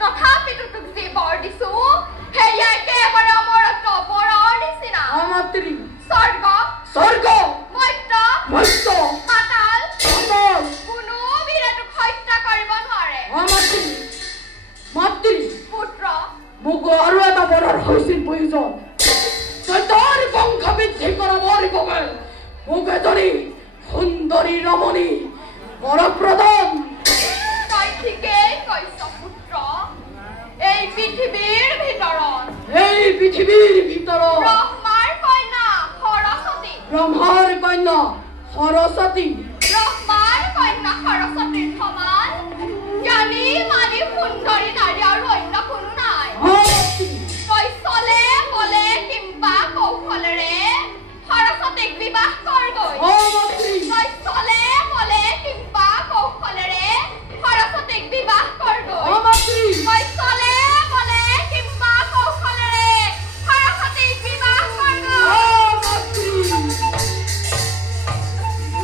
তথাপিতো তোক যে বৰ দিছো পৃথিবীৰ ভিতৰত এই পৃথিবীৰ ভিতৰত ব্ৰহ্মাৰ কন্যা সৰস্বতী ব্ৰহ্মাৰ কন্যা সৰস্বতী ব্ৰহ্মাৰ কন্যা সৰস্বতীৰ সমান জ্ঞানী মানি সুন্দৰী নাৰী আৰু অন্য কোনো নাই তই চলে বলে কিম্বা কৌশলেৰে সৰস্বতীক বিবাহ কৰগৈ তই চলে বলে কিম্বা কৌশলেৰে সৰস্বতীক বিবাহ কৰগৈ তই চলে বলে কিম্বা কৌশলেৰে সৰস্বতীক বিবাহ কৰগৈ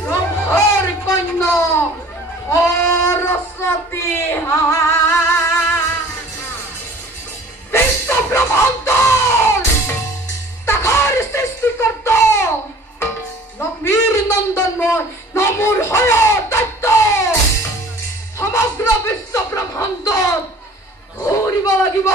ব্ৰহ্মাৰ কন্যা সৰস্বতী বিশ্ব ব্ৰহ্মাণ্ডৰ তাহাৰ সৃষ্টিকৰ্তা লক্ষ্মীৰ নন্দনময় নমোৰ হয়তত্ব সমগ্ৰ বিশ্ব ব্ৰহ্মাণ্ডত ঘূৰিব লাগিব